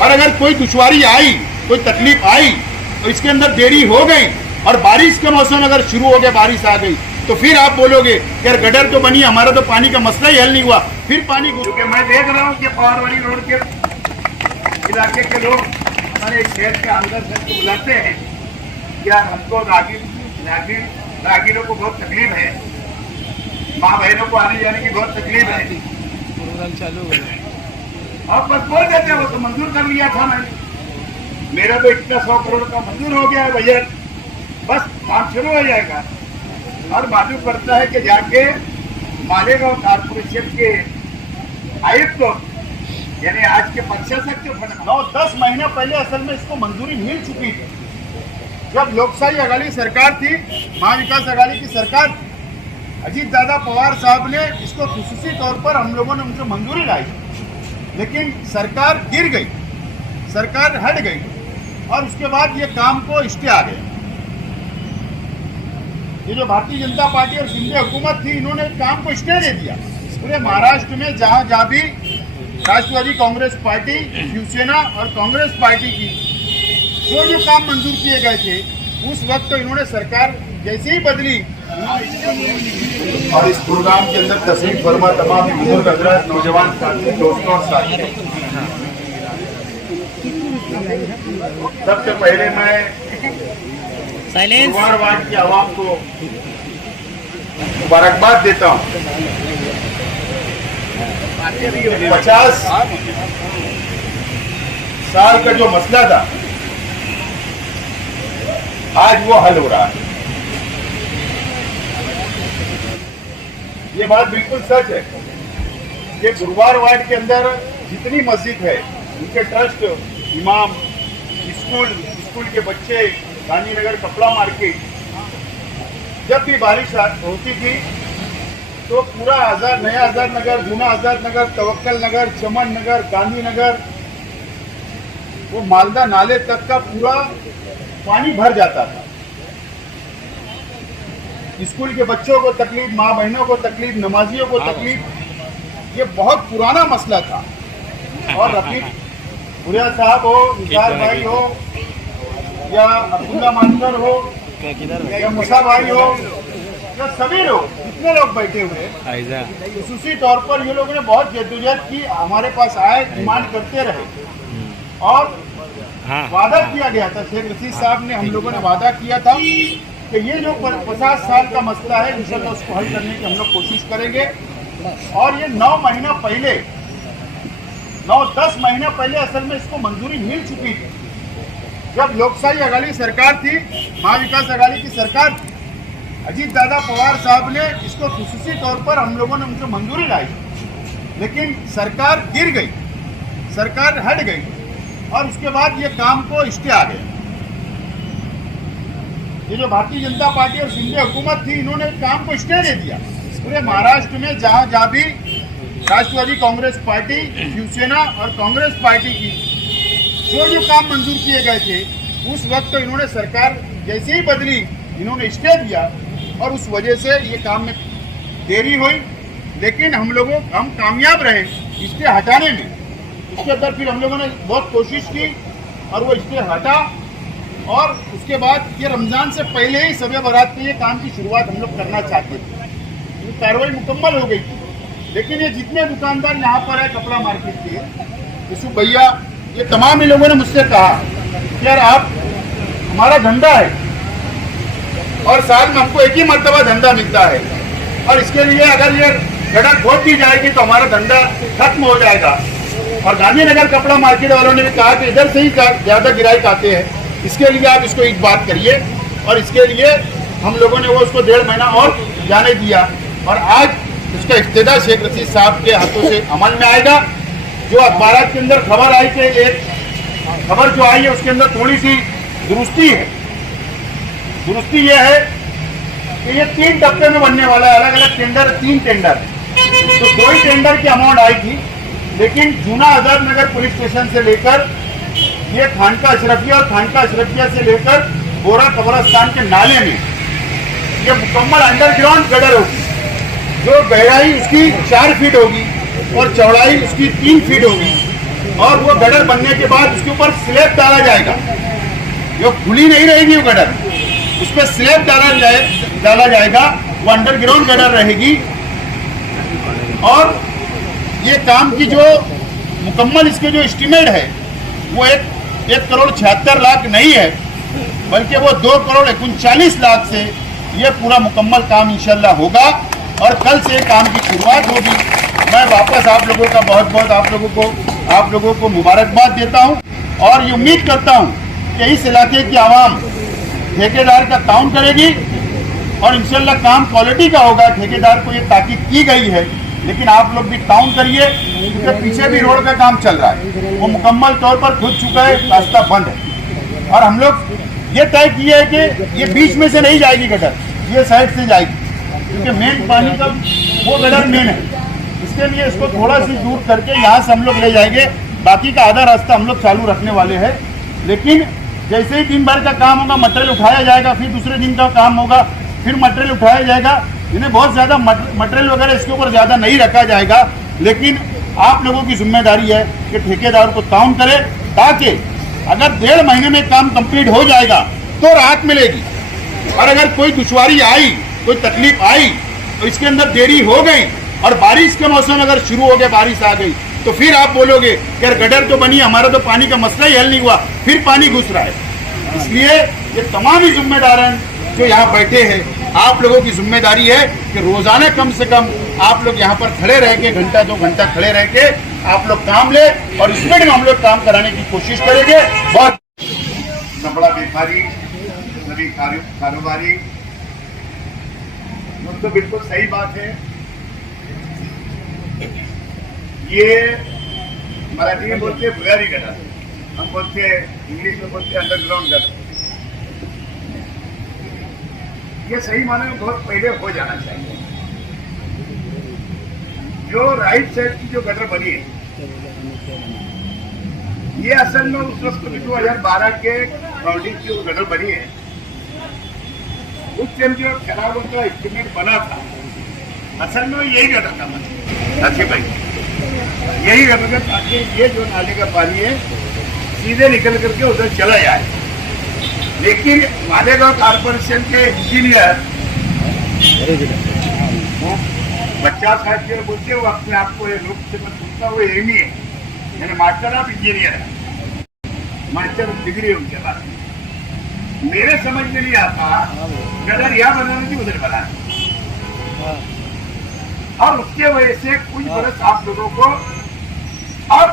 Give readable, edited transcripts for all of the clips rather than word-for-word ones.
और अगर कोई दुश्वारी आई, कोई तकलीफ आई तो इसके अंदर देरी हो गई और बारिश के मौसम अगर शुरू हो गया, बारिश आ गई तो फिर आप बोलोगे कि यार गटर तो बनी, हमारा तो पानी का मसला ही हल नहीं हुआ, फिर पानी घुस के। मैं देख रहा हूँ कि पवार वाली रोड के इलाके के लोग हमारे शहर के अंदर से बुलाते हैं, यार हमको राहगीरों को बहुत तकलीफ है, माँ बहनों को आने जाने की बहुत तकलीफ है, चालू और बस बोल देते हैं वो तो मंजूर कर लिया था मैंने, मेरा तो इतना 100 करोड़ का मंजूर हो गया है भैया, बस काम शुरू हो जाएगा। और मालूम पड़ता है कि जाके मालेगांव कारपोरेशन के आयुक्त यानी आज के प्रशासक के 9-10 महीना पहले असल में इसको मंजूरी मिल चुकी थी। जब लोकशाही अघाड़ी सरकार थी, महाविकास अघाड़ी की सरकार, अजीत दादा पवार साहब ने इसको खुसूसी तौर पर हम लोगों ने उनको मंजूरी लाई, लेकिन सरकार गिर गई, सरकार हट गई और उसके बाद ये काम को स्टे आ गया। ये जो भारतीय जनता पार्टी और सिंधी हुकूमत थी, इन्होंने काम को स्टे दे दिया। पूरे महाराष्ट्र में जहां भी राष्ट्रवादी कांग्रेस पार्टी, शिवसेना और कांग्रेस पार्टी की जो काम मंजूर किए गए थे, उस वक्त तो इन्होंने सरकार जैसे ही बदली और इस प्रोग्राम के अंदर तस्लीम फरमा तमाम बुजुर्ग हजरात, नौजवान साथी, दोस्तों और साथी, सबसे पहले मैं गुरुवार वार्ड की आवाम को मुबारकबाद देता हूँ। 50 साल का जो मसला था, आज वो हल हो रहा है। ये बात बिल्कुल सच है कि गुरुवार वार्ड के अंदर जितनी मस्जिद है, उनके ट्रस्ट, इमाम, स्कूल के बच्चे, गांधीनगर कपड़ा मार्केट, जब भी बारिश होती थी तो पूरा नया आजाद नगर, जूना आजाद नगर, तवक्कल नगर, चमन नगर, गांधीनगर, वो मालदा नाले तक का पूरा पानी भर जाता था। स्कूल के बच्चों को तकलीफ, माँ बहनों को तकलीफ, नमाजियों को तकलीफ, ये बहुत पुराना मसला था। और रफीक भुरिया साहब हो, निसार भाई हो, या अब्दुल्ला मानकर हो, या मुसा भाई हो, या सभी लोग, जितने लोग बैठे हुए, खुसूसी तौर पर ये लोगों ने बहुत जद्दोजहद की, हमारे पास आए, डिमांड करते रहे और वादा किया गया था, शेख रशीद साहब ने, हम लोगों ने वादा किया था कि ये जो 50 साल का मसला है, इंशाल्लाह उसको हल करने की हम लोग कोशिश करेंगे। और ये 9-10 महीना पहले असल में इसको मंजूरी मिल चुकी थी। जब लोकशाही अघाड़ी सरकार थी, महाविकास अघाड़ी की सरकार, अजीत दादा पवार साहब ने इसको खुसूसी तौर पर हम लोगों ने उनको मंजूरी लाई, लेकिन सरकार गिर गई, सरकार हट गई और उसके बाद ये काम को स्टे आ गया। ये जो भारतीय जनता पार्टी और सिंधी हुकूमत थी, इन्होंने काम को स्टे दे दिया। पूरे महाराष्ट्र में जहां भी राष्ट्रवादी कांग्रेस पार्टी, शिवसेना और कांग्रेस पार्टी की जो काम मंजूर किए गए थे, उस वक्त तो इन्होंने सरकार जैसे ही बदली, इन्होंने स्टे दिया और उस वजह से ये काम में देरी हुई, लेकिन हम कामयाब रहे स्टे हटाने में। उसके अंदर फिर हम लोगों ने बहुत कोशिश की और वो स्टे हटा और उसके बाद ये रमजान से पहले ही शब बारात के ये काम की शुरुआत हम लोग करना चाहते थे। ये कार्रवाई मुकम्मल हो गई थी, लेकिन ये जितने दुकानदार यहाँ पर है कपड़ा मार्केट के, यूसुफ भैया, ये तमाम ही लोगों ने मुझसे कहा कि यार आप हमारा धंधा है और साल में हमको एक ही मर्तबा धंधा मिलता है और इसके लिए अगर ये गटर खोद दी जाएगी तो हमारा धंधा खत्म हो जाएगा। और गांधीनगर कपड़ा मार्केट वालों ने भी कहा कि इधर से ही ज़्यादा गिराहक आते हैं, इसके लिए आप इसको एक बात करिए। और इसके लिए हम लोगों ने वो उसको 1.5 महीना और जाने दिया और आज उसका इफ्तिदा शेख रशीद साहब के हाथों से अमल में आएगा। जो अखबारात के अंदर खबर आई कि एक खबर जो आई है उसके अंदर थोड़ी सी दुरुस्ती है। दुरुस्ती ये है कि ये 3 डब्बे में बनने वाला है, अलग अलग टेंडर, 3 टेंडर, तो 2 ही टेंडर की अमाउंट आई थी, लेकिन जूना आजाद नगर पुलिस स्टेशन से लेकर ये खानका अशरफिया और खानका अशरफिया से लेकर बोरा कब्रिस्तान के नाले में ये मुकम्मल अंडरग्राउंड गटर होगी, जो गहराई उसकी 4 फीट होगी और चौड़ाई उसकी 3 फीट होगी। और वो गटर बनने के बाद उसके ऊपर स्लैब डाला जाएगा, जो खुली नहीं रहेगी वो गटर, उस पर स्लैब डाला जाएगा, वो अंडरग्राउंड गटर रहेगी। और ये काम की जो मुकम्मल इसके जो एस्टिमेट है वो 1,76,00,000 नहीं है, बल्कि वो 2,39,00,000 से ये पूरा मुकम्मल काम इंशाल्लाह होगा और कल से काम की शुरुआत होगी। मैं वापस आप लोगों का बहुत आप लोगों को मुबारकबाद देता हूं और ये उम्मीद करता हूं कि इस इलाके की आवाम ठेकेदार का ताउन करेगी और इंशाल्लाह काम क्वालिटी का होगा। ठेकेदार को ये ताकीद की गई है, लेकिन आप लोग भी ताउन करिए, क्योंकि पीछे भी रोड का काम चल रहा है, वो मुकम्मल तौर पर खुद चुका है, रास्ता बंद है। और हम लोग ये तय किए है कि ये बीच में से नहीं जाएगी गटर, ये साइड से जाएगी, क्योंकि मेन पानी का वो गटर मेन है। इसके लिए इसको थोड़ा सी दूर करके यहाँ से हम लोग ले जाएंगे, बाकी का आधा रास्ता हम लोग चालू रखने वाले हैं। लेकिन जैसे ही दिन भर का काम होगा मटेरियल उठाया जाएगा, फिर दूसरे दिन का काम होगा फिर मटेरियल उठाया जाएगा। इन्हें बहुत ज़्यादा मटेरियल वगैरह इसके ऊपर ज़्यादा नहीं रखा जाएगा, लेकिन आप लोगों की जिम्मेदारी है कि ठेकेदार को ताउन करें, ताकि अगर 1.5 महीने में काम कंप्लीट हो जाएगा तो राहत मिलेगी। और अगर कोई दुश्वारी आई, कोई तकलीफ आई, तो इसके अंदर देरी हो गई और बारिश का मौसम अगर शुरू हो गया, बारिश आ गई, तो फिर आप बोलोगे कि यार गटर तो बनी, हमारा तो पानी का मसला ही हल नहीं हुआ, फिर पानी घुस रहा है। इसलिए ये तमाम ही जिम्मेदार हैं जो यहाँ बैठे हैं, आप लोगों की जिम्मेदारी है कि रोजाना कम से कम आप लोग यहाँ पर खड़े रह के 1-2 घंटा खड़े रह के आप लोग काम ले और स्पीड में हम लोग काम कराने की कोशिश करेंगे। बहुत कपड़ा व्यापारी, सभी कारोबारी, तो बिल्कुल सही बात है। ये मराठी में बोलते हैं भुयारी गटर, हम बोलते हैं इंग्लिश में बोलते हैं अंडरग्राउंड गटर। ये सही माने में बहुत पहले हो जाना चाहिए। जो राइट साइड की जो गटर बनी है, ये असल में उस वक्त 2012 के बाउंड्री की जो गटर बनी है, उस टाइम जो खराब उनका एस्टिमेट बना था, असल में यही गटर था अच्छे भाई, यही गटर था, ताकि ये जो नाले का पानी है सीधे निकल करके उधर चला जाए। लेकिन मालेगांव कारपोरेशन के इंजीनियर बच्चा साहब जो बोलते वो अपने आप को लोग से मैं पूछता वो यही नहीं है, मैंने मास्टर ऑफ इंजीनियर है, मास्टर डिग्री है उनके पास। मेरे समझ में नहीं आता गटर यहाँ बनाने की उधर बनाना, और उसके वजह से कुछ बरस आप लोगों को और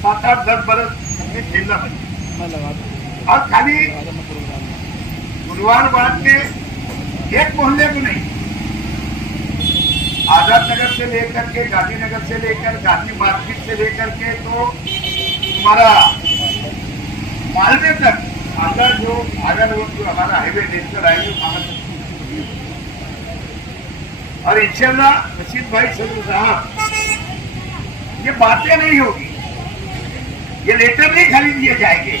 7-8-10 बरस अपने झेलना पड़े। और खाली गुरुवार में एक मोहल्ले को नहीं, आजाद नगर से लेकर के गांधीनगर से लेकर गांधी मार्केट से लेकर के तो हमारा मालवे तक आधा रोड जो हमारा हाईवे नेशनल हाईवे, और इंशाल्लाह रशीद भाई सदर साहब, ये बातें नहीं होगी, ये लेटर नहीं खाली दिए जाएंगे,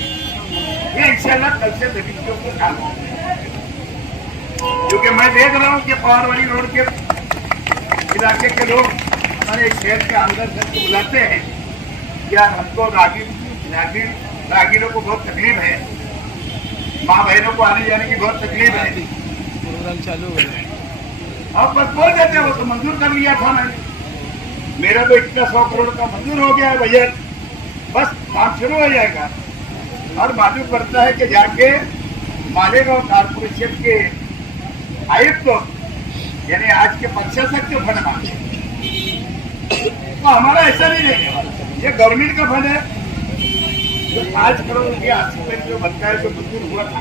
ये इंशाल्लाह कल से जमीन के ऊपर काम होगा। क्योंकि मैं देख रहा हूँ कि पहाड़वाड़ी रोड के इलाके के लोग हमारे शहर के अंदर से बुलाते हैं, क्या हमको राहगीरों को बहुत तकलीफ है, माँ बहनों को आने जाने की बहुत तकलीफ है, चालू और बस बोल देते हो तो मंजूर कर लिया था मैंने, मेरा तो इतना 100 करोड़ का मंजूर हो गया है बजट, बस काम शुरू हो जाएगा। और मालूम पड़ता है कि जाके मालेगांव कारपोरेशन के आयुक्त यानी आज के प्रशासक के फंड मांगे, तो हमारा ऐसा नहीं रहेगा, ये गवर्नमेंट का फंड है। जो 5 करोड़ रुपया 80 जो बनता है, जो मंजूर हुआ था,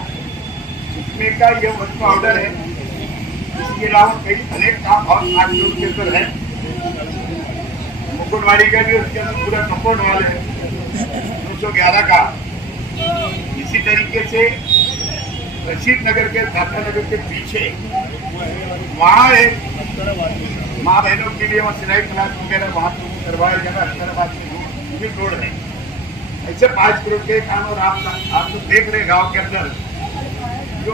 उसमें का ये उसका ऑर्डर है। इसके अलावा कई अनेक काम और 8 करोड़ के अंदर है। मुकुटवाड़ी का भी उसके अंदर पूरा कंपाउंड वाल है 211 का। इसी तरीके से रशीद नगर के दाता नगर के पीछे वहाँ माँ बहनों के लिए वहाँ सिलाई क्लास वगैरह वहाँ करवाया जाएगा। अक्षराबाद में रोड है, ऐसे 5 करोड़ के काम। और आप तो देख रहे गांव के अंदर जो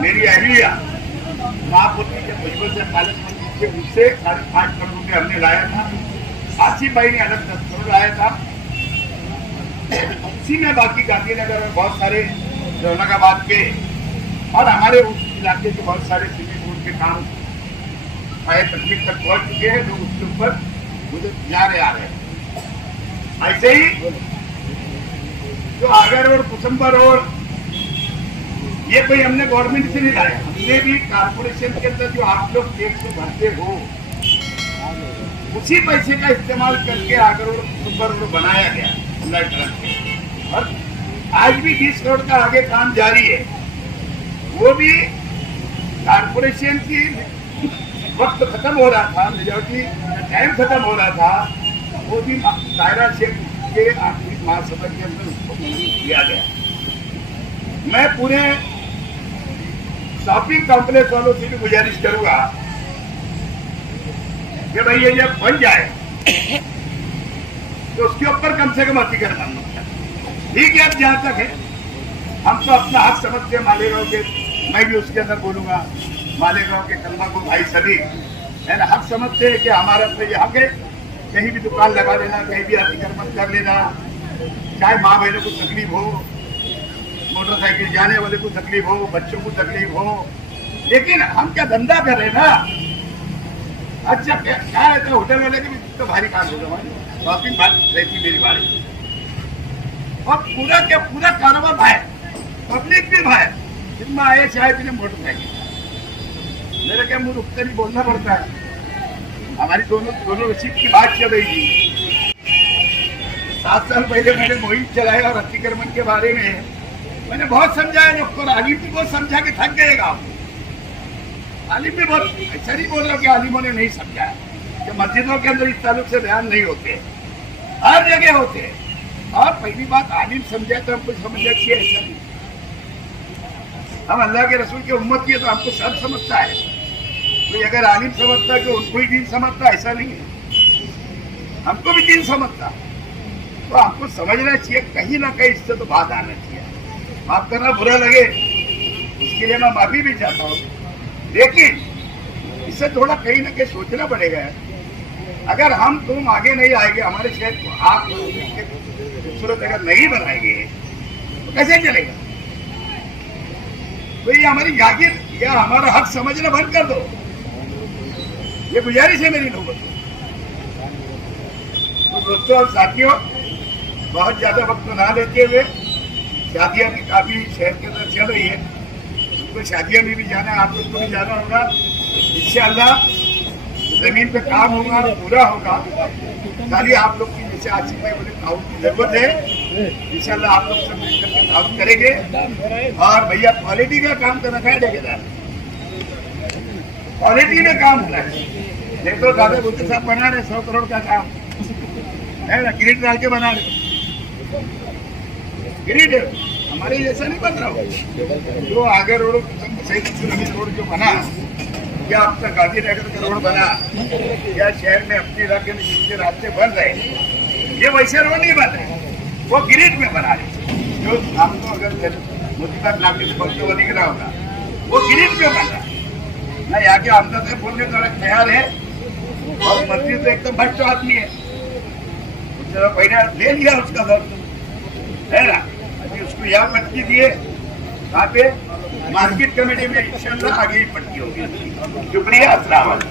मेरी अहलिया महापुत्री के बचपन से पालन के उससे 5.5 करोड़ रुपये हमने लाया था। आसिफ भाई ने अलग 10 करोड़ जो आया था उसी में बाकी गांधीनगर में बहुत सारे औरंगाबाद के और हमारे उस इलाके के बहुत सारे सिविल कोड के काम फायर तकनीक तक पहुंच चुके हैं। लोग उसके ऊपर मुझे जा रहे आ रहे हैं। ऐसे ही जो आगर और कुसुम्बर और ये कोई हमने गवर्नमेंट से नहीं लाया, हमने भी कारपोरेशन के अंदर जो आप लोग टैक्स भरते हो उसी पैसे का इस्तेमाल करके आगर और कुसुम्बर रोड बनाया गया। और आज भी 20 करोड़ का आगे काम जारी है। वो भी कारपोरेशन की वक्त खत्म हो रहा था, मेजोरिटी टाइम खत्म हो रहा था, वो भी दायरा क्षेत्र के आर्थिक महासभा के अंदर उसको किया गया। मैं पूरे शॉपिंग कॉम्प्लेक्स वालों से भी गुजारिश करूंगा कि भाई ये जब बन जाए तो उसके ऊपर कम से कम अतिक्रमण ठीक है। अब जहां तक है हम तो अपना हक समझते हैं मालेगांव के, मैं भी उसके अंदर बोलूंगा, मालेगांव के कलमा को भाई सभी है ना, हक समझते हैं कि हमारा तो ये हक है कहीं भी दुकान लगा लेना, कहीं भी अतिक्रमण कर लेना, चाहे माँ बहनों को तकलीफ हो, मोटरसाइकिल जाने वाले को तकलीफ हो, बच्चों को तकलीफ हो, लेकिन हम क्या धंधा कर रहे ना। अच्छा क्या रहता है होटल वाले के भी तो भारी काम होगा, शॉपिंग रहती मेरी बारी और पूरा क्या पूरा कारोबार बाहर, पब्लिक भी बाहर, जितना आए चाहे बिना मोटरसाइकिल, मेरे क्या मुंह रुकते नहीं बोलना पड़ता है। हमारी दोनों रसीद की बात चल रही थी। 7 साल पहले मैंने मुहिम चलाया और अतिक्रमण के बारे में मैंने बहुत समझाया लोग को, आलिम भी बहुत समझा के थक गएगा आप। आलिम भी बहुत ऐसा नहीं बोल रहा कि आलिमों ने नहीं समझाया कि मस्जिदों के अंदर इस ताल्लुक से बयान नहीं होते, हर जगह होते हैं। और पहली बात आलिम समझे तो हमको समझना चाहिए, ऐसा नहीं। हम अल्लाह के रसूल की उम्मत की है तो हमको सब समझता है, कोई अगर आलिम समझता है तो उनको ही दीन समझता, ऐसा नहीं है। हमको भी दीन समझता, तो हमको समझना चाहिए कहीं ना कहीं, इससे तो बात आना चाहिए। माफ करना बुरा लगे इसके लिए मैं माफी भी चाहता हूँ, लेकिन इससे थोड़ा कहीं ना कहीं सोचना पड़ेगा। अगर हम तुम आगे नहीं आएंगे, हमारे शहर को आप खूबसूरत अगर नहीं बनाएंगे तो कैसे चलेगा। तो ये हमारी जागीर या हमारा हक समझना बंद कर दो, ये गुजारिश है मेरी लोगों से। तो दोस्तों और साथियों, बहुत ज्यादा वक्त ना लेते हुए, शादियां भी काफी शहर के अंदर चल रही है, उनको शादियां में भी जाना है, आप लोग को भी जाना होगा। इंशाअल्लाह जमीन पे काम होगा, पूरा होगा। खाली आप लोग की जैसे आज भाई बोले ताउन की जरूरत है, इंशाअल्लाह आप लोग सब मिलकर के ताउन करेंगे। और भैया क्वालिटी का काम करना है ठेकेदार, क्वालिटी में काम होना है। नहीं तो दादा बुद्ध साहब बना रहे 100 करोड़ का काम है ना, ग्रिड डाल के बना रहे, ग्रिड हमारे जैसा नहीं बन रहा हो। जो आगे रोड रोड जो बना, या अब तक गांधीनगर का रोड बना, या शहर में अपने इलाके में जितने रास्ते बन रहे हैं, ये वैसे रोड नहीं बन रहे, वो ग्रिड में बना रहे। जो आपको अगर मुसीबत लाके से बच्चों को दिख रहा होगा, वो ग्रिड में बन रहा है ना। यहाँ के आमदा से बोलने का ख्याल है, और मंत्री तो एकदम भ्रष्ट आदमी है, उसने पहले ले लिया उसका दर्द है ना, अभी उसको यहाँ पटकी दिए, वहाँ पे मार्केट कमेटी में इंशाल्लाह आगे ही पटकी होगी। शुक्रिया, अस्सलाम वालेकुम।